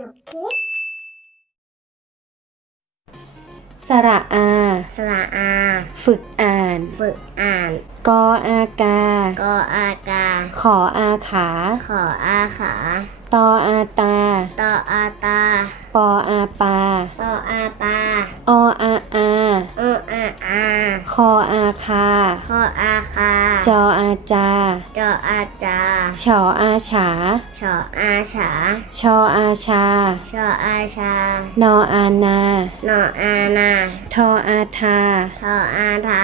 นุกคิด สระอา สระอา ฝึกอ่าน ฝึกอ่าน กออากา กออากา ขออาขา ขออาขา ตออาตา ตออาตา ปออาปา ปออาปา ออาอาออาอา คออาคาขออาคา จออาจา จออาจา ชออาฉา ชออาฉา ชออาชา ชออาชา นออานา นออานา ทออาทา ทออาทา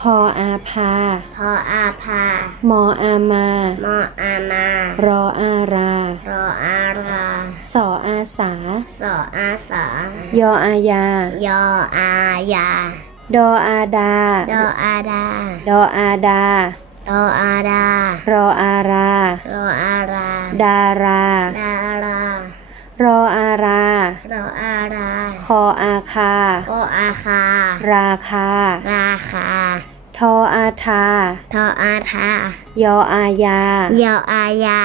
พออาพา พออาพา มออามา มออามา รออารา รออารา สออาสา สออาสา ยออายา ยออายา ดออาดา ดออาดา ดออาดา ดออาดา รออารา รออารา ดารา ดารารออารา รออารา คออาคาโออาคา ราคา ราคา ทออาทา ทออาทา ยออายา ยออายา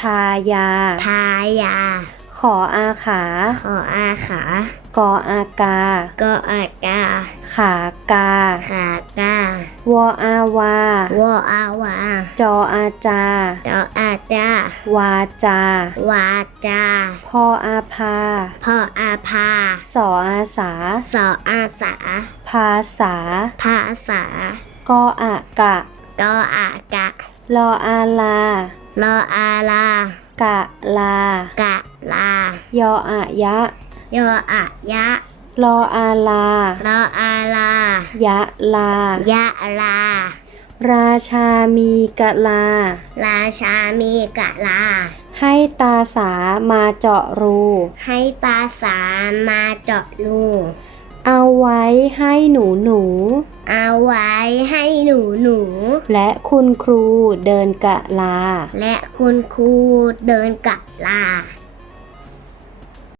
ทายา ทายาข ออาขา ขออาขากออากา กออากา ขากา ขากา วออาวา วออาวา จออาจาดออาจา วาจา วาจา พออาพาพ่ออาภาสออาสา สออาสา ภาษา ภาษา กออากะ กออากะรออาลารออาลา กะลา กะ ลา ยออายะ ยออายะ รออาลา รออาลา ยะลา ยะลา ราชามีกะลา ราชามีกะลา ให้ตาสามาเจาะรู ให้ตาสามาเจาะรูเอาไว้ให้หนูหนู เอาไว้ให้หนูหนู และคุณครูเดินกะลา และคุณครูเดินกะลา